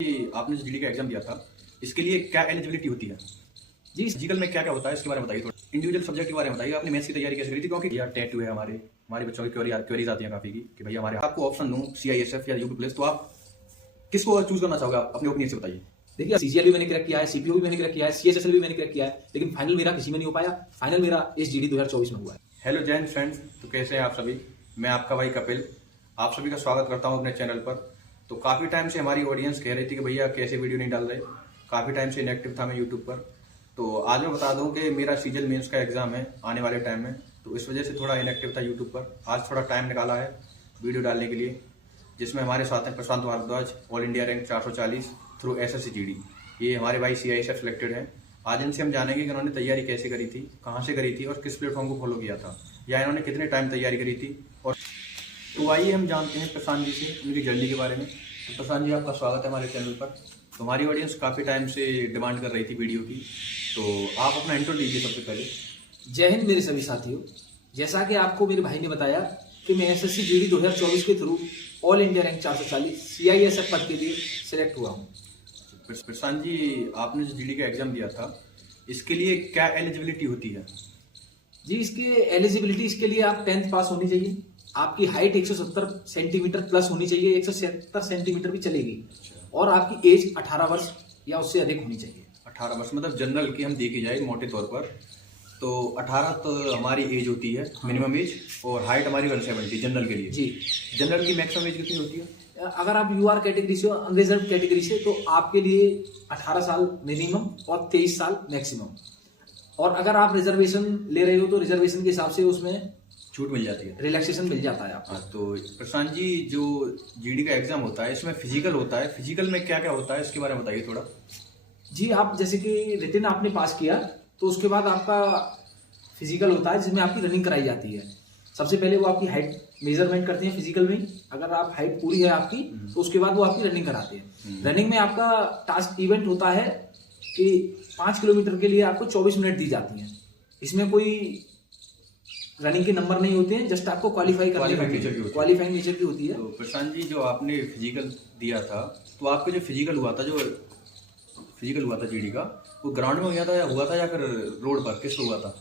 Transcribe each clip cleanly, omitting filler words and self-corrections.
कि आपने जो जीडी का एग्जाम दिया था, इसके लिए क्या एलिजिबिलिटी होती है? जी, फिजिकल में क्या क्या होता है इसके बारे में बताइए थोड़ा। इंडिविजुअल सब्जेक्ट के बारे में बताइए, आपने मैथ्स की तैयारी कैसे करी थी? क्योंकि यार टेट है हमारे बच्चों की क्वेरीज आती हैं काफी कि भैया हमारे आपको ऑप्शन दूं CISF या यूपी प्लस, तो आप किसको चूज करना चाहोगे? आप अपने ओपिनियन से बताइए। देखिए, सीजीएल भी मैंने क्रैक किया है, सीपीओ भी मैंने क्रैक किया है, सीएसएसएल भी मैंने क्रैक किया है, लेकिन फाइनल मेरा किसी में नहीं हो पाया। फाइनल मेरा इस जीडी 2024 में हुआ है। हेलो जैन फ्रेंड्स, तो कैसे हैं आप सभी? मैं आपका भाई कपिल आप सभी का स्वागत करता हूं अपने चैनल पर। तो काफ़ी टाइम से हमारी ऑडियंस कह रही थी कि भैया कैसे वीडियो नहीं डाल रहे, काफ़ी टाइम से इनएक्टिव था मैं यूट्यूब पर। तो आज मैं बता दूं कि मेरा सीजल मेंस का एग्ज़ाम है आने वाले टाइम में, तो इस वजह से थोड़ा इनएक्टिव था यूट्यूब पर। आज थोड़ा टाइम निकाला है वीडियो डालने के लिए, जिसमें हमारे साथ हैं Prashant Bhardwaj, all India rank 440 through SSC GD। ये हमारे भाई CISF सिलेक्टेड हैं। आज इनसे हम जानेंगे कि उन्होंने तैयारी कैसे करी थी, कहाँ से करी थी और किस प्लेटफॉर्म को फॉलो किया था, या इन्होंने कितने टाइम तैयारी करी थी। और तो आइए हम जानते हैं प्रशांत जी से उनकी जर्नी के बारे में। तो प्रशांत जी, आपका स्वागत है हमारे चैनल पर। तो हमारी ऑडियंस काफ़ी टाइम से डिमांड कर रही थी वीडियो की, तो आप अपना इंट्रो दीजिए सबसे पहले। जय हिंद मेरे सभी साथियों। जैसा कि आपको मेरे भाई ने बताया कि मैं SSC GD 2024 के through all India rank 440 CISF पद के लिए सिलेक्ट हुआ हूँ। प्रशांत जी, आपने जो GD का एग्जाम दिया था, इसके लिए क्या एलिजिबिलिटी होती है? जी, इसके लिए आप 10th पास होनी चाहिए, आपकी हाइट 170 सेंटीमीटर प्लस होनी चाहिए, 170 सेंटीमीटर भी चलेगी, और आपकी एज 18 वर्ष या उससे अधिक होनी चाहिए। 18 वर्ष मतलब जनरल की हम देखी जाए मोटे तौर पर, तो 18 तो हमारी एज होती है मिनिमम एज, और हाइट हमारी 170 जनरल के लिए। जी, जनरल की मैक्सिमम एज कितनी होती है? अगर आप UR कैटेगरी से हो, अनरिजर्व कैटेगरी से, तो आपके लिए 18 साल मिनिमम और 23 साल मैक्सिमम। और अगर आप रिजर्वेशन ले रहे हो तो रिजर्वेशन के हिसाब से उसमें छूट मिल जाती है, रिलैक्सेशन मिल जाता है आपको। हाँ। तो प्रशांत जी, जो GD का एग्जाम होता है इसमें फिजिकल होता है, फिजिकल में क्या क्या होता है इसके बारे में बताइए थोड़ा। जी, आप जैसे कि रिटन आपने पास किया तो उसके बाद आपका फिजिकल होता है, जिसमें आपकी रनिंग कराई जाती है। सबसे पहले वो आपकी हाइट मेजरमेंट करते हैं फिजिकल में। अगर आप हाइट पूरी है आपकी तो उसके बाद वो आपकी रनिंग कराते हैं। रनिंग में आपका टास्क इवेंट होता है कि 5 किलोमीटर के लिए आपको 24 मिनट दी जाती हैं। इसमें कोई रनिंग के नंबर नहीं होते हैं, जस्ट आपको क्वालिफाई क्वालिफाइंग नेचर की होती है। तो प्रशांत जी, जो आपने फिजिकल दिया था, तो आपका जो फिजिकल हुआ था GD का, वो ग्राउंड में हुआ था या फिर रोड पर, किस हुआ था?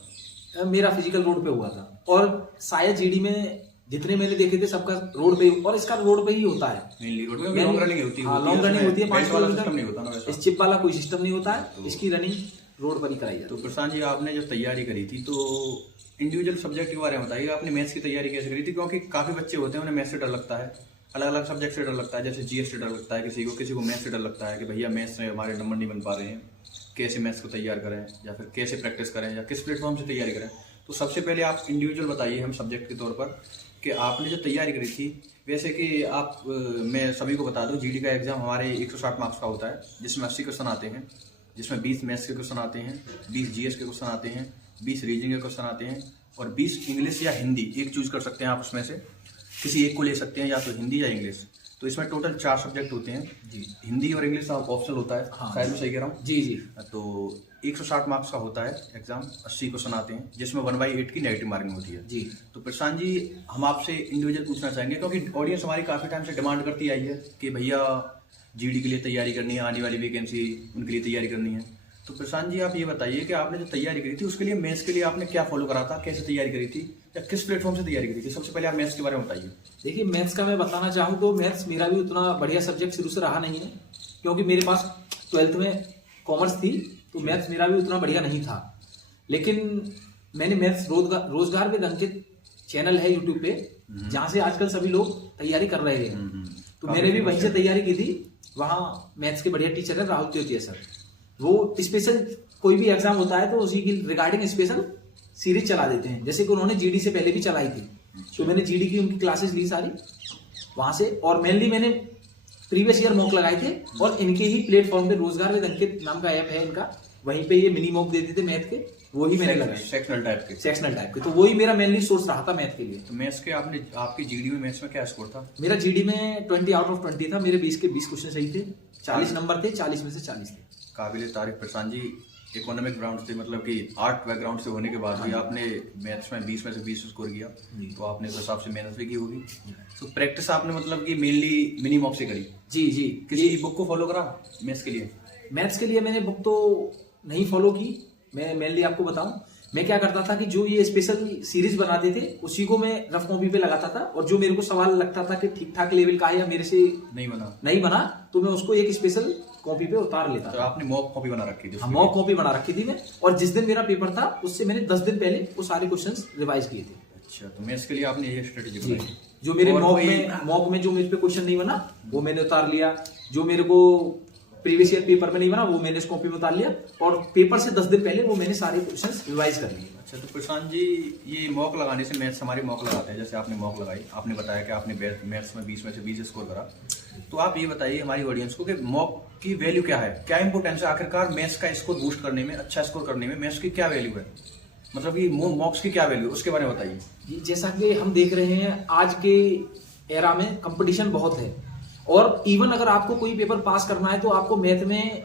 मेरा फिजिकल रोड पे हुआ था, और शायद GD में जितने मैंने देखे थे सबका रोड पे, और इसका रोड पे ही होता है मेनली रोड पे। लॉन्ग रनिंग होती है, लॉन्ग रनिंग होती है 5 किलोमीटर नहीं होता ना वैसा। इस चिप वाला कोई सिस्टम नहीं होता है, इसकी रनिंग रोड पर ही कराई जाती है। तो प्रशांत जी, आपने जो तैयारी करी थी, तो इंडिविजुअल सब्जेक्ट के बारे में बताइए। आपने मैथ्स की तैयारी कैसे करी थी? क्योंकि काफी बच्चे होते हैं उन्हें मैथ्स से डर लगता है, अलग अलग सब्जेक्ट से डर लगता है। जैसे GS से डर लगता है किसी को मैथ्स से डर लगता है कि भैया मैथ्स में हमारे नंबर नहीं बन पा रहे हैं, कैसे मैथ्स को तैयार करें, या फिर कैसे प्रैक्टिस करें, या किस प्लेटफॉर्म से तैयारी करें। तो सबसे पहले आप इंडिविजुअल बताइए हम सब्जेक्ट के तौर पर कि आपने जो तैयारी करी थी। वैसे कि आप मैं सभी को बता दूं, GD का एग्जाम हमारे 160 मार्क्स का होता है, जिसमें 80 क्वेश्चन आते हैं, जिसमें 20 मैथ्स के क्वेश्चन आते हैं, 20 GS के क्वेश्चन आते हैं, 20 रीजनिंग के क्वेश्चन आते हैं, और 20 इंग्लिश या हिंदी, एक चूज कर सकते हैं आप, उसमें से किसी एक को ले सकते हैं, या तो हिंदी या इंग्लिश। तो इसमें टोटल 4 सब्जेक्ट होते हैं जी। हिंदी और इंग्लिश ऑप्शनल होता है, हाँ, शायद मैं सही कह रहा हूँ? जी जी। तो 160 मार्क्स का होता है एग्जाम, 80 क्वेश्चन आते हैं, जिसमें 1/8 की नेगेटिव मार्किंग होती है जी। तो प्रशांत जी, हम आपसे इंडिविजुअल पूछना चाहेंगे, क्योंकि ऑडियंस हमारी काफ़ी टाइम से डिमांड करती आई है कि भैया GD के लिए तैयारी करनी है, आने वाली वैकेंसी उनके लिए तैयारी करनी है। तो प्रशांत जी, आप ये बताइए कि आपने जो तैयारी करी थी उसके लिए मैथ्स के लिए आपने क्या फॉलो करा था, कैसे तैयारी करी थी, या किस प्लेटफॉर्म से तैयारी करी थी? सबसे पहले आप मैथ्स के बारे में बताइए। देखिए, मैथ्स का मैं बताना चाहूँ तो मैथ्स मेरा भी उतना बढ़िया सब्जेक्ट शुरू से रहा नहीं है, क्योंकि मेरे पास 12th में कॉमर्स थी, तो मैथ्स मेरा भी उतना बढ़िया नहीं था। लेकिन मैंने मैथ्स रोजगार विद अंकित चैनल है यूट्यूब पे, जहाँ से आजकल सभी लोग तैयारी कर रहे हैं, तो मैंने भी वहीं से तैयारी की थी। वहाँ मैथ्स के बढ़िया टीचर है राहुल त्योतिया सर, वो स्पेशल कोई भी एग्जाम होता है तो उसी की रिगार्डिंग स्पेशल सीरीज चला देते हैं, जैसे कि उन्होंने GD से पहले भी चलाई थी। तो मैंने GD की उनकी क्लासेस ली सारी वहां से, और मेनली मैंने प्रीवियस ईयर मॉक लगाए थे, और इनके ही प्लेटफॉर्म पे रोजगार विद अंकित नाम का ऐप है इनका, वहीं पे ये मिनी मॉक देते थे मैथ के, वही मैंने लगाए सेक्शनल टाइप के। तो वही मेरा मेनली सोर्स रहा था मैथ के लिए। तो मैथ्स के आपकी GD में मैथ्स में क्या स्कोर था? मेरा GD में 20 आउट ऑफ 20 था। मेरे 20 के 20 क्वेश्चन सही थे, 40 नंबर थे, 40 में से 40 थे। काबिल तारीफ प्रशांत जी, इकोनॉमिक बैकग्राउंड से, मतलब कि आर्ट बैकग्राउंड से होने के बाद भी आपने मैथ्स में 20 में से 20 स्कोर किया, तो आपने उस हिसाब से मेहनत भी की होगी। तो प्रैक्टिस आपने मतलब कि मेनली मिनी मॉक से करी? जी जी। किसी बुक को फॉलो करा मैथ्स के लिए? मैथ्स के लिए मैंने बुक तो नहीं फॉलो की। मैं मेनली आपको बताऊं, मैं क्या करता था कि जो ये स्पेशल सीरीज बनाते थे उसी को मैं रफ कॉपी पे लगाता था, और जो मेरे को सवाल लगता था कि ठीक ठाक लेवल का है या मेरे से नहीं बना तो मैं उसको एक स्पेशल कॉपी पे उतार लेता तो था। आपने मॉक कॉपी बना रखी थी? हाँ, मॉक कॉपी बना रखी थी मैं, और जिस दिन मेरा पेपर था उससे मैंने 10 दिन पहले वो सारे क्वेश्चंस रिवाइज किए थे। अच्छा, तो मैथ्स के लिए आपने ये स्ट्रेटेजी जी। बनाई? जो मेरे और मॉक में जो मेरे पे क्वेश्चन नहीं बना वो मैंने उतार लिया, जो मेरे को प्रीवियस ईयर पेपर में नहीं बना वो मैंने इस कॉपी में उतार लिया, और पेपर से 10 दिन पहले वो मैंने सारे क्वेश्चंस रिवाइज कर लिए। अच्छा, तो प्रशांत जी, ये मॉक लगाने से, मैथ्स हमारे मॉक लगाते हैं, जैसे आपने मॉक लगाई, आपने बताया कि आपने मैथ्स में 20 में से 20 स्कोर करा, तो आप ये बताइए हमारी ऑडियंस को कि मॉक की वैल्यू क्या है, क्या इंपोर्टेंस है आखिरकार मैथ्स का स्कोर बूस्ट करने में, अच्छा स्कोर करने में मैथ्स की क्या वैल्यू है, मतलब कि मॉक्स की क्या वैल्यू, उसके बारे में बताइए। जैसा कि हम देख रहे हैं आज के एरा में कंपटीशन बहुत है, और इवन अगर आपको कोई पेपर पास करना है तो आपको मैथ में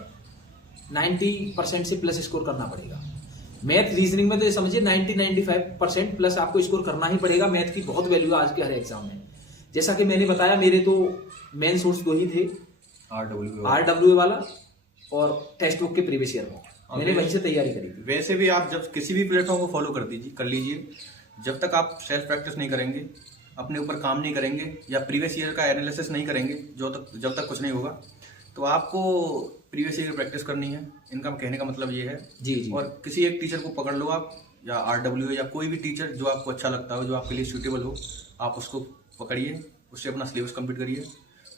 90% से प्लस स्कोर करना पड़ेगा। मैथ रीजनिंग में तो ये समझिए 90-95% प्लस आपको स्कोर करना ही पड़ेगा। मैथ की बहुत वैल्यू है आज के हर एग्जाम में। जैसा कि मैंने बताया, मेरे तो मेन सोर्स 2 ही थे, RWA वाला और टेक्स्ट बुक के प्रीवियस ईयर में, मैंने वहीं से तैयारी करी थी। वैसे भी आप जब किसी भी प्लेटफॉर्म को फॉलो कर लीजिए, जब तक आप सेल्फ प्रैक्टिस नहीं करेंगे, अपने ऊपर काम नहीं करेंगे, या प्रीवियस ईयर का एनालिसिस नहीं करेंगे, जब तक कुछ नहीं होगा, तो आपको प्रीवियस ईयर की प्रैक्टिस करनी है। इनका कहने का मतलब ये है। जी जी। और किसी एक टीचर को पकड़ लो आप, या RWA या कोई भी टीचर जो आपको अच्छा लगता हो, जो आपके लिए सूटेबल हो, आप उसको पकड़िए, उससे अपना सिलेबस कंप्लीट करिए,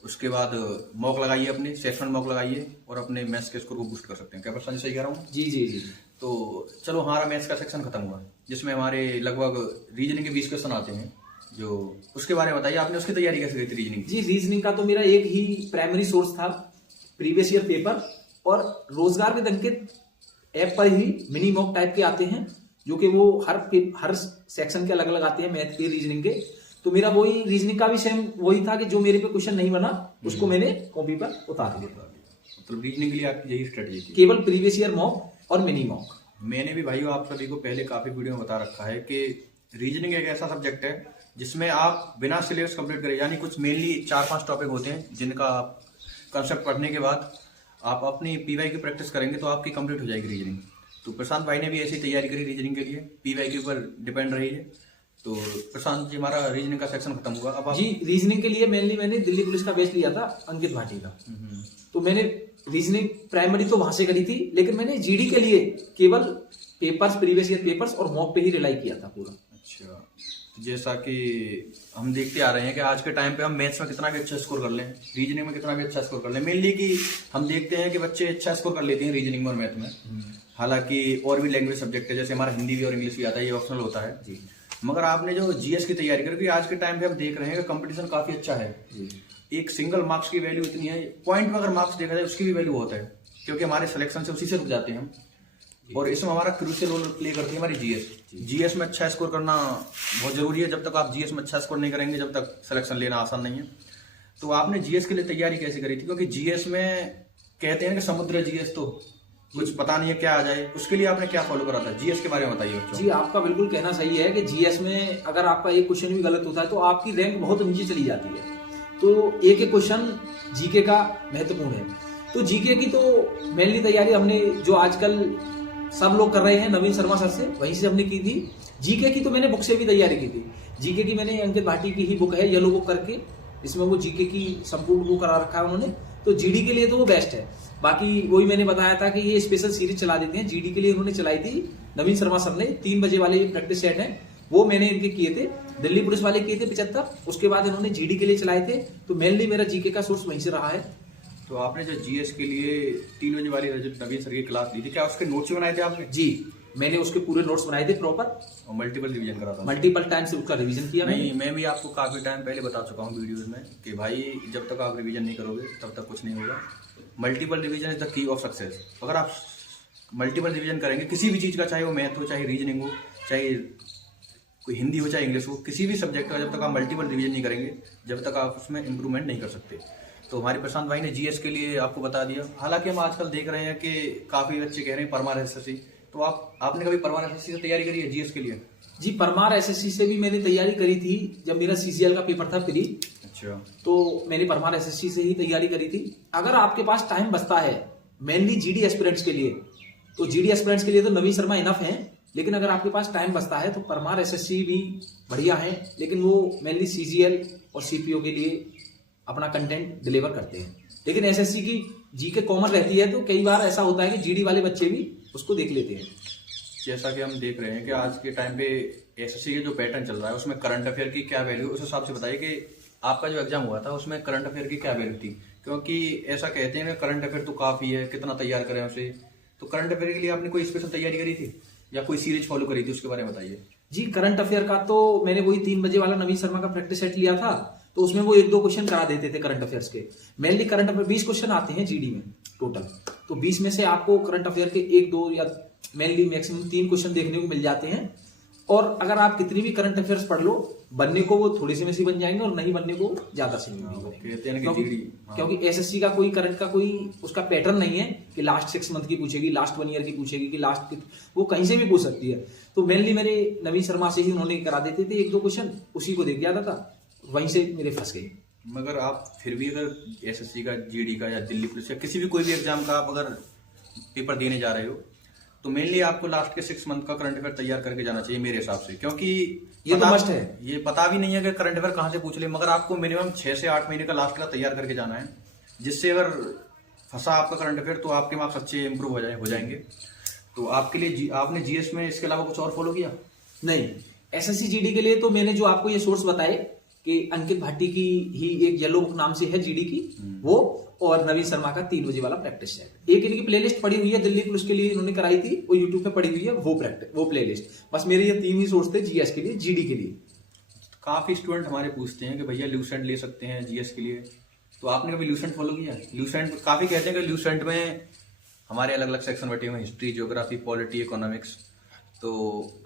उसके बाद मॉक लगाइए, अपने सेशनल मॉक लगाइए, और अपने मैथ्स के स्कोर को बूस्ट कर सकते हैं। क्या प्रशांत जी सही कह रहा हूँ? जी जी जी। तो चलो, हमारा मैथ्स का सेक्शन खत्म हुआ, जिसमें हमारे लगभग रीजनिंग के 20 क्वेश्चन आते हैं, जो उसके बारे में बताइए, आपने उसकी तैयारी कैसे की थी रीजनिंग? जी, रीजनिंग का तो मेरा एक ही प्राइमरी सोर्स था, प्रीवियस ईयर पेपर, और रोजगार विद अंकित ऐप पर ही मिनी मॉक टाइप के आते हैं, जो कि वो हर सेक्शन के अलग अलग आते हैं मैथ के, रीजनिंग के। तो मेरा वही रीजनिंग का भी सेम वही था कि जो मेरे पे क्वेश्चन नहीं बना उसको मैंने कॉपी पर उतार दिया। मतलब रीजनिंग के लिए आपकी यही स्ट्रेटजी थी? केवल प्रीवियस ईयर मॉक और मिनी मॉक। मैंने भी भाइयों आप सभी को पहले काफी वीडियो में बता रखा है कि रीजनिंग एक ऐसा सब्जेक्ट है जिसमें आप बिना सिलेबस कंप्लीट करें, यानी कुछ मेनली 4-5 टॉपिक होते हैं जिनका कंसेप्ट पढ़ने के बाद आप अपनी PY की प्रैक्टिस करेंगे तो आपकी कंप्लीट हो जाएगी रीजनिंग। तो प्रशांत भाई ने भी ऐसी तैयारी करी रीजनिंग के लिए, PY के ऊपर डिपेंड रही है। तो प्रशांत जी, हमारा रीजनिंग का सेक्शन खत्म हुआ, अब आप... जी, रीजनिंग के लिए मेनली मैंने दिल्ली पुलिस का बैच लिया था, अंकित भाटी का। तो मैंने रीजनिंग प्राइमरी तो वहां से करी थी, लेकिन मैंने GD के लिए केवल पेपर्स, प्रीवियस ईयर पेपर्स और मॉक पे ही रिलाई किया था पूरा। अच्छा, जैसा कि हम देखते आ रहे हैं कि आज के टाइम पे हम मैथ्स में कितना भी अच्छा स्कोर कर लें, रीजनिंग में कितना भी अच्छा स्कोर कर लें, मेनली कि हम देखते हैं कि बच्चे अच्छा स्कोर कर लेते हैं रीजनिंग में और मैथ में। हालांकि और भी लैंग्वेज सब्जेक्ट है, जैसे हमारा हिंदी भी और इंग्लिश भी आता है, ये ऑप्शनल होता है जी। मगर आपने जो GS की तैयारी करी, आज के टाइम पे हम देख रहे हैं कि कंपटीशन काफी अच्छा है। एक सिंगल मार्क्स की वैल्यू इतनी है, पॉइंट में अगर मार्क्स देखा जाए उसकी भी वैल्यू होता है, क्योंकि हमारे सिलेक्शन से उसी से रुक जाते हैं हम। और इसमें हमारा क्रूशियल रोल प्ले करती है हमारी GS में अच्छा स्कोर करना बहुत जरूरी है। जब तक आप GS में अच्छा स्कोर नहीं करेंगे, जब तक सिलेक्शन लेना आसान नहीं है। तो आपने GS के लिए तैयारी कैसे करी थी? क्योंकि GS में कहते हैं कि समुद्र है GS, तो कुछ पता नहीं है क्या आ जाए, उसके लिए आपने क्या फॉलो करा था? GS के बारे में बताइए बच्चों। जी, आपका बिल्कुल कहना सही है कि GS में अगर आपका एक क्वेश्चन भी गलत होता है तो आपकी रैंक बहुत नीचे चली जाती है। तो एक एक क्वेश्चन GK का महत्वपूर्ण है। तो GK की तो मेनली तैयारी हमने जो आजकल सब लोग कर रहे हैं, नवीन शर्मा सर से, वहीं से हमने की थी। GK की तो मैंने बुक से भी तैयारी की थी। GK की मैंने अंकित भाटी की ही बुक है, येलो बुक करके, इसमें वो GK की संपूर्ण बुक करा रखा है उन्होंने। तो GD के लिए तो वो बेस्ट है। बाकी वही मैंने बताया था कि ये स्पेशल सीरीज चला देते हैं, GD के लिए उन्होंने चलाई थी नवीन शर्मा सर ने। 3 बजे वाले प्रैक्टिस सेट है वो मैंने इनके किए थे, दिल्ली पुलिस वाले किए थे 75, उसके बाद इन्होंने GD के लिए चलाए थे। तो मेनली मेरा GK का सोर्स वहीं से रहा है। तो आपने जो GS के लिए 3 बजे वाली नवीन सर की क्लास ली थी, क्या उसके नोट्स बनाए थे आपने? जी, मैंने उसके पूरे नोट्स बनाए थे प्रॉपर, और मल्टीपल रिवीजन करा था? मल्टीपल टाइम से उसका रिवीजन किया। नहीं, मैं भी आपको काफी टाइम पहले बता चुका हूँ वीडियोज में कि भाई जब तक आप रिवीजन नहीं करोगे तब तक कुछ नहीं होगा। Multiple revision is the key of success. अगर आप मल्टीपल रिवीजन करेंगे किसी भी चीज का, चाहे वो मैथ हो, चाहे रीजनिंग हो, चाहे कोई हिंदी हो, चाहे इंग्लिश हो, किसी भी सब्जेक्ट का जब तक आप मल्टीपल रिवीजन नहीं करेंगे, जब तक आप उसमें इंप्रूवमेंट नहीं कर सकते। तो तो हमारे प्रशांत भाई ने जीएस के लिए आपको बता दिया। हालांकि हम आजकल देख रहे हैं कि काफी बच्चे कह रहे हैं परमार एसएससी, तो आपने कभी परमार एसएससी से तैयारी करी है जीएस के लिए? जी, परमार एसएससी से भी मैंने तैयारी करी थी जब मेरा सीजीएल का पेपर था प्री। अच्छा। तो मैंने परमार एसएससी से ही तैयारी करी थी। अगर आपके पास टाइम बचता है मेनली जीडी एस्पिरेंट्स के लिए, तो जीडी एस्पिरेंट्स के लिए तो नवीन शर्मा इनफ है, लेकिन अगर आपके पास टाइम बचता है तो परमार एसएससी भी बढ़िया है, लेकिन वो मेनली सीजीएल और सीपीओ के लिए अपना कंटेंट डिलीवर करते हैं। लेकिन एसएससी की जीके कॉमन रहती है, तो कई बार ऐसा होता है कि जीडी वाले बच्चे भी उसको देख लेते हैं। जैसा कि हम देख रहे हैं कि आज के टाइम पे एसएससी के जो पैटर्न चल रहा है उसमें करंट अफेयर की क्या वैल्यू, उस हिसाब से बताइए कि आपका जो एग्जाम हुआ था उसमें करंट अफेयर की क्या वैल्यू थी? क्योंकि ऐसा कहते हैं कि करंट अफेयर तो काफी है, कितना तैयार करें उसे। तो करंट अफेयर के लिए आपने कोई स्पेशल तैयारी करी थी या कोई सीरीज फॉलो करी थी, उसके बारे में बताइए। जी, करंट अफेयर का तो मैंने वही 3 बजे वाला नवीन शर्मा का प्रैक्टिस सेट लिया था, तो उसमें वो 1-2 क्वेश्चन करा देते थे करंट अफेयर्स के। मेनली करंट अफेयर 20 क्वेश्चन आते हैं जीडी में टोटल, तो 20 में से आपको करंट अफेयर के 1-2 या मेनली मैक्सिमम 3 क्वेश्चन देखने को मिल जाते हैं। और अगर आप कितनी भी करंट अफेयर्स पढ़ लो, बनने को वो थोड़ी सी में से बन जाएंगे और नहीं बनने को ज्यादा से क्योंकि एसएससी का कोई करंट का कोई उसका पैटर्न नहीं है कि लास्ट 6 मंथ की पूछेगी, लास्ट 1 ईयर की पूछेगी कि लास्ट, वो कहीं से भी पूछ सकती है। तो मेनली मेरे नवीन शर्मा से ही उन्होंने करा देते थे 1-2 क्वेश्चन, उसी को देख जाता था, वहीं से मेरे फंस गए। मगर आप फिर भी अगर एसएससी का, जीडी का या दिल्ली पुलिस या किसी भी कोई भी एग्जाम का आप अगर पेपर देने जा रहे हो, तो मेनली आपको लास्ट के 6 मंथ का करंट अफेयर तैयार करके जाना चाहिए मेरे हिसाब से, क्योंकि ये तो मस्ट है। ये पता भी नहीं है कि करंट अफेयर कहाँ से पूछ ले, मगर आपको मिनिमम 6 से 8 महीने का लास्ट का तैयार करके जाना है, जिससे अगर फंसा आपका करंट अफेयर तो आपके मार्क्स अच्छे इंप्रूव हो जाएंगे। तो आपके लिए आपने जीएस में इसके अलावा कुछ और फॉलो किया? नहीं, एसएससी जीडी के लिए तो मैंने जो आपको ये सोर्स बताए कि अंकित भाटी की ही एक येलो बुक नाम से है जीडी की, वो और नवीन शर्मा का 3 बजे वाला प्रैक्टिस सेट, एक इनकी प्लेलिस्ट पड़ी हुई है दिल्ली पुलिस के लिए इन्होंने कराई थी, वो यूट्यूब पे पड़ी हुई है वो प्लेलिस्ट। बस मेरे ये 3 ही सोर्स थे, जीएस के लिए, जीडी के लिए। काफी स्टूडेंट हमारे पूछते हैं कि भैया ल्यूसेंट ले सकते हैं जीएस के लिए, तो आपने कभी ल्यूसेंट फॉलो किया? ल्यूसेंट काफी कहते हैं कि ल्यूसेंट में हमारे अलग अलग सेक्शन बटे हुए, हिस्ट्री, ज्योग्राफी, पॉलिटी, इकोनॉमिक्स। तो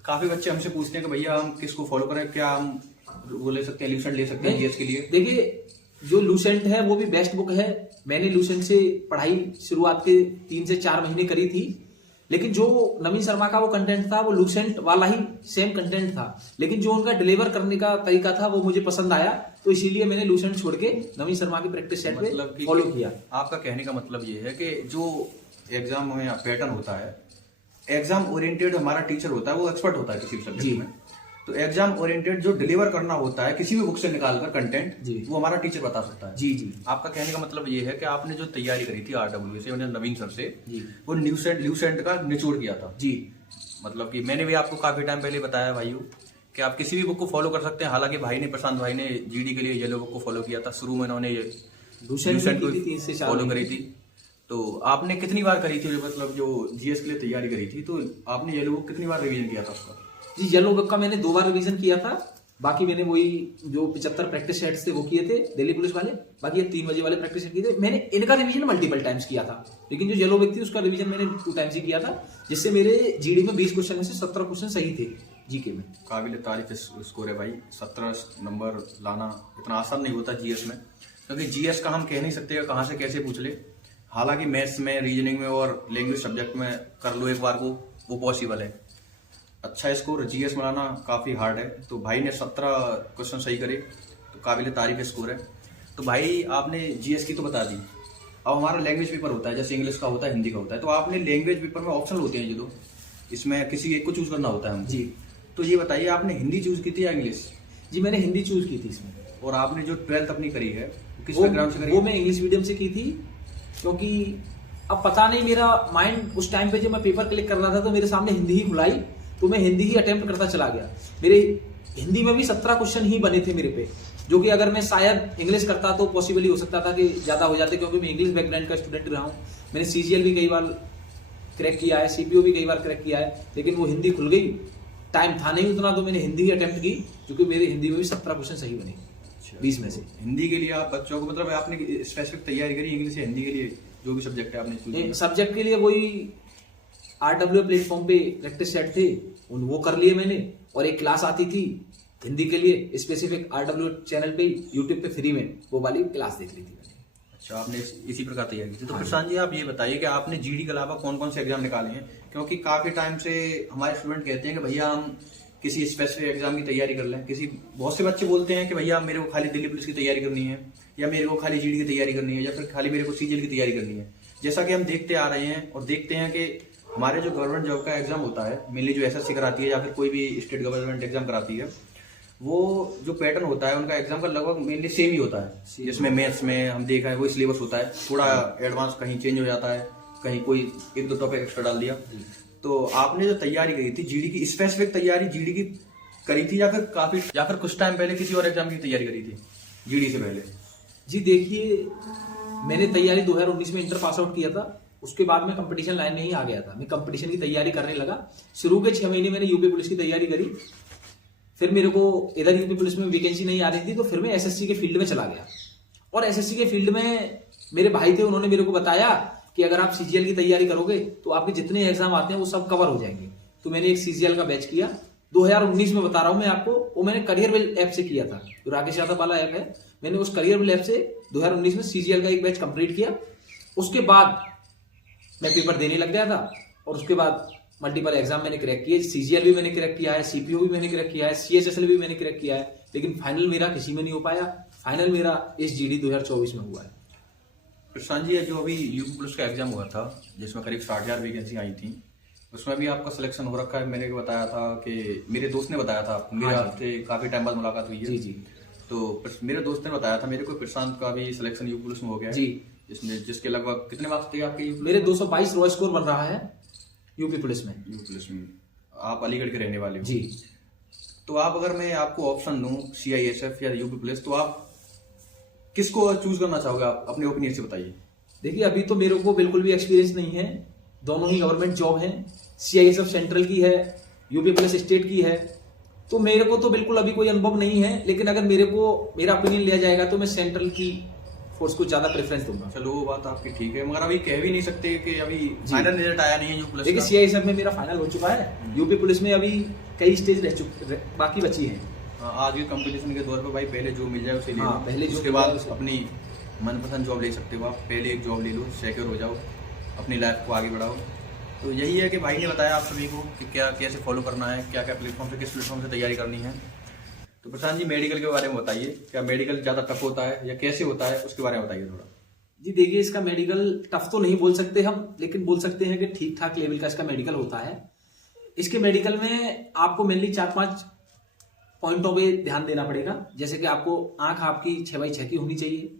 काफी बच्चे हमसे पूछते हैं कि भैया हम किसको फॉलो करें, क्या हम वो ले सकते हैं, ल्यूसेंट ले सकते हैं जीएस के लिए? देखिए, जो लूसेंट है वो भी बेस्ट बुक है। मैंने लूसेंट से पढ़ाई शुरुआत के 3 से 4 महीने करी थी, लेकिन जो नवीन शर्मा का वो कंटेंट था वो लूसेंट वाला ही सेम कंटेंट था, लेकिन जो उनका डिलीवर करने का तरीका था वो मुझे पसंद आया, तो इसीलिए मैंने लूसेंट छोड़ के नवीन शर्मा की प्रैक्टिस सेट पे फॉलो किया। आपका कहने का मतलब ये है कि जो एग्जाम में पैटर्न होता है, एग्जाम ओरिएंटेड हमारा टीचर होता है, वो एक्सपर्ट होता है किसी भी सब्जेक्ट में, तो एग्जाम ओरिएंटेड जो डिलीवर करना होता है किसी भी बुक से निकालकर कंटेंट, वो हमारा टीचर बता सकता है। जी जी। आपका कहने का मतलब ये है कि आपने जो तैयारी करी थी आरडब्ल्यू से नवीन सर से, वो ल्यूसेंट का निचोड़ किया था जी। मतलब कि मैंने भी आपको काफी टाइम पहले बताया भाइयों कि आप किसी भी बुक को फॉलो कर सकते हैं। हालांकि भाई ने, प्रशांत भाई ने जीडी के लिए येलो बुक को फॉलो किया था, शुरू में उन्होंने लूसेंट को फॉलो करी थी। तो आपने कितनी बार करी थी, मतलब जो जीएस के लिए तैयारी करी थी, तो आपने येलो बुक कितनी बार रिवीजन किया था उसका? जी, येलो बुक का मैंने 2 बार रिवीजन किया था, बाकी मैंने वही जो 75 प्रैक्टिस सेट्स थे वो किए थे दिल्ली पुलिस वाले, बाकी ये 3 बजे वाले प्रैक्टिस सेट किए थे। मैंने इनका रिवीजन मल्टीपल टाइम्स किया था, लेकिन जो येलो बुक थी उसका रिवीजन मैंने 2 टाइम्स ही किया था, जिससे मेरे जीडी में 20 क्वेश्चन में से 17 क्वेश्चन सही थे जीके में। काबिल तारीफ स्कोर है भाई, 17 नंबर लाना इतना आसान नहीं होता जीएस में, क्योंकि जीएस का हम कह नहीं सकते कहाँ से कैसे पूछ ले। हालांकि मैथ्स में, रीजनिंग में और लैंग्वेज सब्जेक्ट में कर लो एक बार को, वो पॉसिबल है। अच्छा स्कोर जीएस में लाना काफ़ी हार्ड है, तो भाई ने 17 क्वेश्चन सही करे, तो काबिल तारीफ स्कोर है। तो भाई आपने जीएस की तो बता दी, अब हमारा लैंग्वेज पेपर होता है, जैसे इंग्लिश का होता है, हिंदी का होता है, तो आपने लैंग्वेज पेपर में ऑप्शन होते हैं ये 2, इसमें किसी एक को चूज करना होता है हमको जी। तो ये बताइए आपने हिंदी चूज की थी या इंग्लिश? जी, मैंने हिंदी चूज की थी इसमें। और आपने जो 12th अपनी करी है किस बैकग्राउंड से करी? वो मैं इंग्लिश मीडियम से की थी, क्योंकि अब पता नहीं मेरा माइंड उस टाइम पे जब मैं पेपर क्लिक करना था तो मेरे सामने हिंदी ही खुलाई, तो मैं हिंदी ही अटेम्प्ट करता चला गया। मेरे हिंदी में भी 17 क्वेश्चन ही बने थे मेरे पे, जो कि अगर मैं शायद इंग्लिश करता तो पॉसिबल ही हो सकता था कि ज्यादा हो जाते, क्योंकि मैं इंग्लिश बैकग्राउंड का स्टूडेंट रहा हूँ। मैंने सीजीएल भी कई बार क्रैक किया है, सीपीओ भी कई बार क्रैक किया है, लेकिन वो हिंदी खुल गई, टाइम था नहीं उतना, तो मैंने हिंदी ही अटेम्प्ट की, क्योंकि मेरे हिंदी में भी 17 क्वेश्चन सही बने 20 में से। हिंदी के लिए आप बच्चों को, मतलब आपने स्पेसिफिक तैयारी करी इंग्लिश या हिंदी के लिए, जो भी सब्जेक्ट है आपने? सब्जेक्ट के लिए वही आरडब्ल्यू प्लेटफॉर्म पे प्रैक्टिस सेट थे, वो कर लिए मैंने, और एक क्लास आती थी हिंदी के लिए स्पेसिफिक आरडब्ल्यू चैनल पे यूट्यूब पे फ्री में, वो वाली क्लास देख ली थी मैंने। अच्छा, आपने इसी प्रकार तैयारी की थी। तो प्रशांत जी आप ये बताइए कि आपने जीडी के अलावा कौन कौन से एग्जाम निकाले हैं, क्योंकि काफी टाइम से हमारे स्टूडेंट कहते हैं कि भैया हम किसी स्पेसिफिक एग्जाम की तैयारी कर लें। बहुत से बच्चे बोलते हैं कि भैया मेरे को खाली दिल्ली पुलिस की तैयारी करनी है, या मेरे को खाली जीडी की तैयारी करनी है, या फिर खाली मेरे को सीजीएल की तैयारी करनी है। जैसा कि हम देखते आ रहे हैं और देखते हैं कि हमारे जो गवर्नमेंट जॉब का एग्जाम होता है, मेनली जो एसएससी कराती है या फिर कोई भी स्टेट गवर्नमेंट एग्जाम कराती है, वो जो पैटर्न होता है उनका एग्जाम का लगभग मेनली सेम ही होता है। जिसमें मैथ्स में हम देखा है वही सिलेबस होता है, थोड़ा एडवांस कहीं चेंज हो जाता है, कहीं कोई एक दो टॉपिक एक्स्ट्रा डाल दिया। तो आपने जो तैयारी करी थी जीडी की, स्पेसिफिक तैयारी जीडी की करी थी या फिर कुछ टाइम पहले किसी और एग्जाम की तैयारी करी थी जीडी से पहले? जी देखिए, मैंने तैयारी 2019 में इंटर पास आउट किया था। उसके बाद मैं कंपटीशन लाइन में ही आ गया था। मैं कंपटीशन की तैयारी करने लगा। शुरू के 6 महीने मैंने यूपी पुलिस की तैयारी करी। फिर मेरे को इधर यूपी पुलिस में वैकेंसी नहीं आ रही थी, तो फिर मैं एसएससी के फील्ड में चला गया। और एसएससी के फील्ड में मेरे भाई थे, उन्होंने मेरे को बताया कि अगर आप सीजीएल की तैयारी करोगे तो आपके जितने एग्जाम आते हैं वो सब कवर हो जाएंगे। तो मैंने एक सीजीएल का बैच किया 2019 में, बता रहा हूं मैं आपको। वो मैंने करियर बिल ऐप से किया था, जो राकेश यादव वाला ऐप है। मैंने उस करियर बिल ऐप से 2019 में सीजीएल का एक बैच कंप्लीट किया। उसके बाद मैं पेपर देने लग गया था, और उसके बाद मल्टीपल एग्जाम मैंने क्रैक किए। सीजीएल भी मैंने क्रैक किया है, सीपीओ भी मैंने क्रैक किया है, सीएचएसएल भी मैंने क्रैक किया है, लेकिन फाइनल मेरा किसी में नहीं हो पाया। फाइनल मेरा इस जीडी 2024 में हुआ है। प्रशांत जी, जो अभी यूपी पुलिस का एग्जाम हुआ था जिसमें करीब 60,000 वैकेंसी आई थी, उसमें भी आपका सिलेक्शन हो रखा है। मैंने बताया था कि मेरे दोस्त ने बताया था आपको, मेरे आपसे काफी टाइम बाद मुलाकात हुई है। जी जी। तो मेरे दोस्त ने बताया था मेरे को प्रशांत का भी सिलेक्शन यूपी पुलिस में हो गया है जी। जिसके लगभग कितने मार्क्स थे आपके? मेरे 222 रॉ स्कोर बन रहा है यूपी पुलिस में। यूपी पुलिस में आप अलीगढ़ के रहने वाले हो जी। तो आप, अगर मैं आपको ऑप्शन दूं सीआईएसएफ या यूपी पुलिस, तो आप किसको चूज करना चाहोगे? आप अपने ओपिनियन से बताइए। देखिए, अभी तो मेरे को बिल्कुल भी एक्सपीरियंस नहीं है। दोनों ही गवर्नमेंट जॉब है। सीआईएसएफ सेंट्रल की है, यूपी पुलिस स्टेट की है। तो मेरे को तो बिल्कुल अभी कोई अनुभव नहीं है, लेकिन अगर मेरा ओपिनियन लिया जाएगा तो मैं सेंट्रल की फोर्स को ज्यादा प्रेफरेंस दूंगा। चलो वो बात आपकी ठीक है, मगर अभी कह भी नहीं सकते कि अभी फाइनल रिजल्ट आया नहीं है यूपी पुलिस देखिए, का। सीआईएसएफ में मेरा फाइनल हो चुका है। यूपी पुलिस में अभी कई स्टेज बाकी बची है। आज के कंपटीशन के दौर पर भाई पहले जो मिल जाए उसे ले लो। पहले जो उसके बाद अपनी मनपसंद जॉब ले सकते हो आप। पहले एक जॉब ले लो, सिक्योर हो जाओ, अपनी लाइफ को आगे बढ़ाओ। तो यही है कि भाई ने बताया आप सभी को कि क्या कैसे फॉलो करना है, क्या क्या प्लेटफॉर्म से, किस प्लेटफॉर्म से तैयारी करनी है। तो प्रशांत जी, मेडिकल के बारे में बताइए, क्या मेडिकल ज़्यादा टफ होता है या कैसे होता है, उसके बारे में बताइए थोड़ा। जी देखिए, इसका मेडिकल टफ तो नहीं बोल सकते हम, लेकिन बोल सकते हैं कि ठीक ठाक लेवल का इसका मेडिकल होता है। इसके मेडिकल में आपको मेनली 4-5 पॉइंटों पे ध्यान देना पड़ेगा। जैसे कि आपको आंख आपकी 6x6 की होनी चाहिए,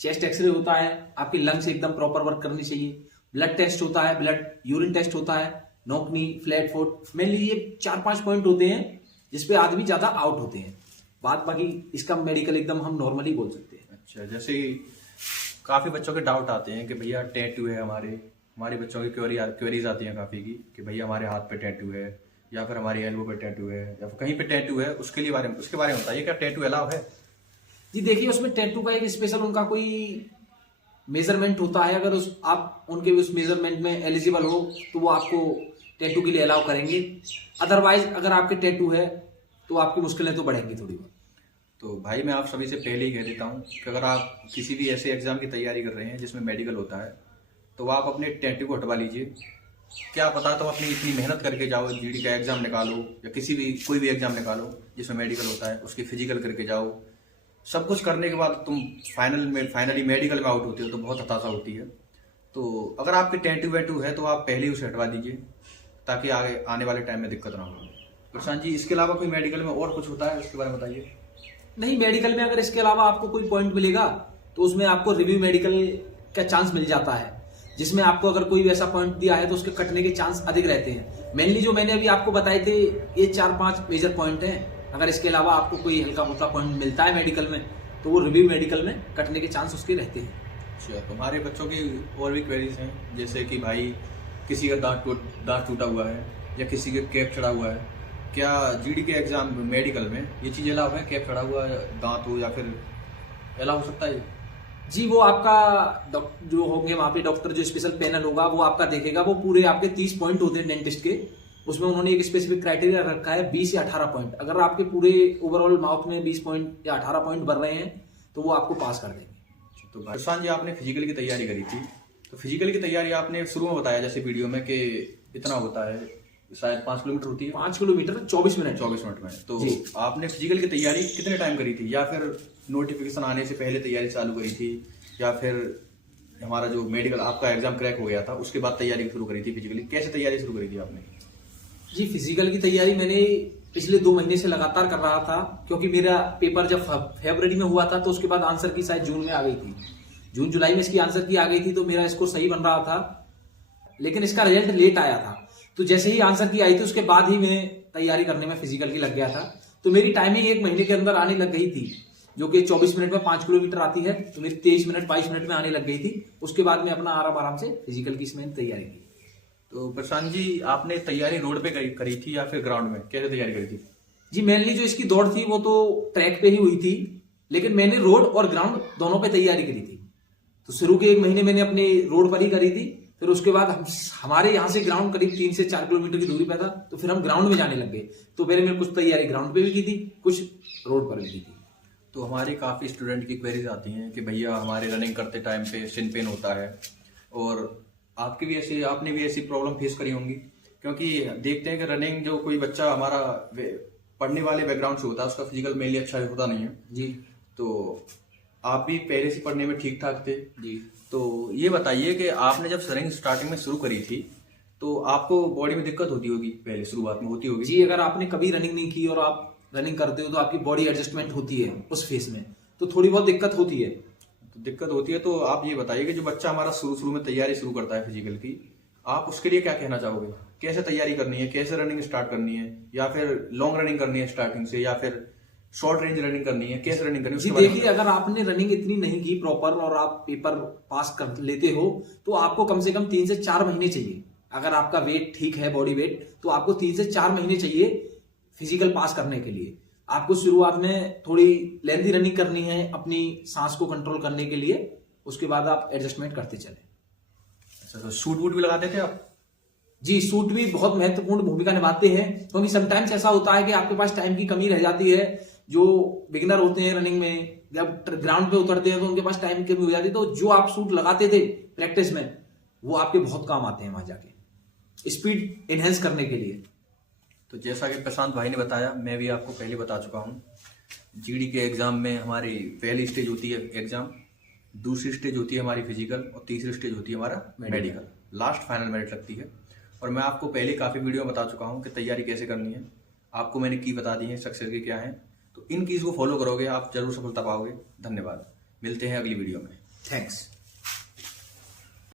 चेस्ट एक्सरे होता है, आपकी लंग्स एकदम प्रॉपर वर्क करनी चाहिए, ब्लड टेस्ट होता है, ब्लड यूरिन टेस्ट होता है, नोकनी, फ्लैट फुट। मेनली ये 4-5 पॉइंट होते हैं जिसपे आदमी ज्यादा आउट होते हैं। बाकी इसका मेडिकल एकदम हम नॉर्मली बोल सकते हैं। अच्छा, जैसे काफी बच्चों के डाउट आते हैं कि भैया टैटू है, हमारे बच्चों की क्वेरीज आती हैं काफी की कि भैया हमारे हाथ पे टैटू है, या फिर हमारी एल्बो पे टैटू है, या फिर कहीं पे टैटू है। उसके बारे में बताइए, क्या टैटू अलाउ है? जी देखिए, उसमें टैटू का एक स्पेशल उनका कोई मेजरमेंट होता है। अगर आप उनके उस मेजरमेंट में एलिजिबल हो तो वो आपको टैटू के लिए अलाउ करेंगे। अदरवाइज अगर आपके टैटू है तो आपकी मुश्किलें तो बढ़ेंगी थोड़ी बहुत। तो भाई मैं आप सभी से पहले ही कह देता हूँ कि अगर आप किसी भी ऐसे एग्जाम की तैयारी कर रहे हैं जिसमें मेडिकल होता है, तो आप अपने टैटू को हटवा लीजिए। क्या पता तुम अपनी इतनी मेहनत करके जाओ, जीडी का एग्जाम निकालो या कोई भी एग्जाम निकालो जिसमें मेडिकल होता है, उसकी फिजिकल करके जाओ। सब कुछ करने के बाद तुम फाइनली मेडिकल में आउट होते हो तो बहुत हताशा होती है। तो अगर आपके टैटू है तो आप पहले ही उसे हटवा दीजिए ताकि आगे आने वाले टाइम में दिक्कत ना हो। प्रशांत जी, इसके अलावा कोई मेडिकल में और कुछ होता है, उसके बारे में बताइए। नहीं, मेडिकल में अगर इसके अलावा आपको कोई पॉइंट मिलेगा तो उसमें आपको रिव्यू मेडिकल का चांस मिल जाता है, जिसमें आपको अगर कोई वैसा पॉइंट दिया है तो उसके कटने के चांस अधिक रहते हैं। मेनली जो मैंने अभी आपको बताए थे ये 4-5 मेजर पॉइंट हैं। अगर इसके अलावा आपको कोई हल्का फुल्का पॉइंट मिलता है मेडिकल में तो वो रिव्यू मेडिकल में कटने के चांस उसके रहते हैं। अच्छा, तो हमारे बच्चों की और भी क्वेरीज हैं, जैसे कि भाई किसी का दांत टूटा हुआ है या किसी का कैप चढ़ा हुआ है, क्या जीडी के एग्जाम मेडिकल में ये चीज़ अलाउ है? कैप चढ़ा हुआ दांत हो या फिर अलाउ हो सकता है? जी, वो आपका जो होंगे वहाँ पे डॉक्टर, जो स्पेशल पैनल होगा वो आपका देखेगा। वो पूरे आपके 30 पॉइंट होते हैं डेंटिस्ट के, उसमें उन्होंने एक स्पेसिफिक क्राइटेरिया रखा है 20 या 18 पॉइंट। अगर आपके पूरे ओवरऑल माउथ में 20 पॉइंट या 18 पॉइंट भर रहे हैं तो वो आपको पास कर देंगे। तो प्रशांत जी, आपने फिजिकल की तैयारी करी थी, तो फिजिकल की तैयारी आपने शुरू में बताया जैसे वीडियो में कि इतना होता है, शायद 5 किलोमीटर होती है, 5 किलोमीटर 24 मिनट 24 मिनट में। तो जी। आपने फिजिकल की तैयारी कितने टाइम करी थी, या फिर नोटिफिकेशन आने से पहले तैयारी चालू करी थी, या फिर हमारा जो मेडिकल आपका एग्जाम क्रैक हो गया था उसके बाद तैयारी शुरू करी थी? फिजिकली कैसे तैयारी शुरू करी थी आपने? जी, फिजिकल की तैयारी मैंने पिछले 2 महीने से लगातार कर रहा था, क्योंकि मेरा पेपर जब फरवरी में हुआ था तो उसके बाद आंसर की शायद जून में आ गई थी, जून जुलाई में इसकी आंसर की आ गई थी, तो मेरा स्कोर सही बन रहा था, लेकिन इसका रिजल्ट लेट आया था। तो जैसे ही आंसर की आई थी उसके बाद ही मैं तैयारी करने में फिजिकल की लग गया था। तो मेरी टाइमिंग 1 महीने के अंदर आने लग गई थी, जो कि 24 मिनट में 5 किलोमीटर आती है, तो मेरी 23 मिनट 22 मिनट में आने लग गई थी। उसके बाद मैं अपना आराम आराम से फिजिकल की इसमें तैयारी की। तो प्रशांत जी, आपने तैयारी रोड पे करी थी या फिर ग्राउंड में, कैसे तैयारी करी थी? जी, मेनली जो इसकी दौड़ थी वो तो ट्रैक पे ही हुई थी, लेकिन मैंने रोड और ग्राउंड दोनों पे तैयारी करी थी। तो शुरू के 1 महीने मैंने अपने रोड पर ही करी थी, फिर उसके बाद हमारे यहाँ से ग्राउंड करीब 3 से 4 किलोमीटर की दूरी पे था, तो फिर हम ग्राउंड में जाने लग गए। तो पहले मैंने कुछ तैयारी ग्राउंड पे भी की थी, कुछ रोड पर भी की थी। तो हमारे काफ़ी स्टूडेंट की क्वेरीज आती हैं कि भैया हमारे रनिंग करते टाइम पे शिन पेन होता है, और आपने भी ऐसी प्रॉब्लम फेस करी होंगी, क्योंकि देखते हैं कि रनिंग जो कोई बच्चा हमारा पढ़ने वाले बैकग्राउंड से होता है उसका फिजिकल मेनली अच्छा होता नहीं है जी। तो आप भी पहले से पढ़ने में ठीक ठाक थे जी। तो ये बताइए कि आपने जब रनिंग स्टार्टिंग में शुरू करी थी तो आपको बॉडी में दिक्कत होती होगी, पहले शुरुआत में होती होगी? जी, अगर आपने कभी रनिंग नहीं की और आप रनिंग करते हो तो आपकी बॉडी एडजस्टमेंट होती है उस फेस में, तो थोड़ी बहुत दिक्कत होती है। तो दिक्कत होती है, तो आप ये बताइए कि जो बच्चा हमारा शुरू में तैयारी शुरू करता है फिजिकल की, आप उसके लिए क्या कहना चाहोगे? कैसे तैयारी करनी है, कैसे रनिंग स्टार्ट करनी है, या फिर लॉन्ग रनिंग करनी है स्टार्टिंग से, या फिर शॉर्ट रेंज रनिंग करनी है, कैसे रनिंग करनी है? जी देखिए, अगर आपने रनिंग इतनी नहीं की प्रॉपर और आप पेपर पास कर लेते हो तो आपको कम से कम 3 से 4 महीने चाहिए। अगर आपका वेट ठीक है, बॉडी वेट, तो आपको 3 से 4 महीने चाहिए फिजिकल पास करने के लिए। आपको शुरुआत में थोड़ी लेंथी रनिंग करनी है अपनी सांस को कंट्रोल करने के लिए, उसके बाद आप एडजस्टमेंट करते चले। अच्छा, तो सूट वूट भी लगाते थे आप? जी, सूट भी बहुत महत्वपूर्ण भूमिका निभाते हैं, क्योंकि समटाइम्स ऐसा होता है कि आपके पास टाइम की कमी रह जाती है। जो बिगिनर होते हैं रनिंग में, जब ग्राउंड पे उतरते हैं तो उनके पास टाइम की कमी हो जाती है, तो जो आप सूट लगाते थे प्रैक्टिस में वो आपके बहुत काम आते हैं वहां जाके स्पीड एनहेंस करने के लिए। तो जैसा कि प्रशांत भाई ने बताया, मैं भी आपको पहले बता चुका हूँ, जीडी के एग्जाम में हमारी पहली स्टेज होती है एग्जाम, दूसरी स्टेज होती है हमारी फिजिकल, और तीसरी स्टेज होती है हमारा मेडिकल, लास्ट फाइनल मेरिट लगती है। और मैं आपको पहले काफ़ी वीडियो में बता चुका हूँ कि तैयारी कैसे करनी है, आपको मैंने की बता दी है, सक्सेस की क्या है। तो इन कीज़ को फॉलो करोगे आप जरूर सफलता पाओगे। धन्यवाद, मिलते हैं अगली वीडियो में। थैंक्स।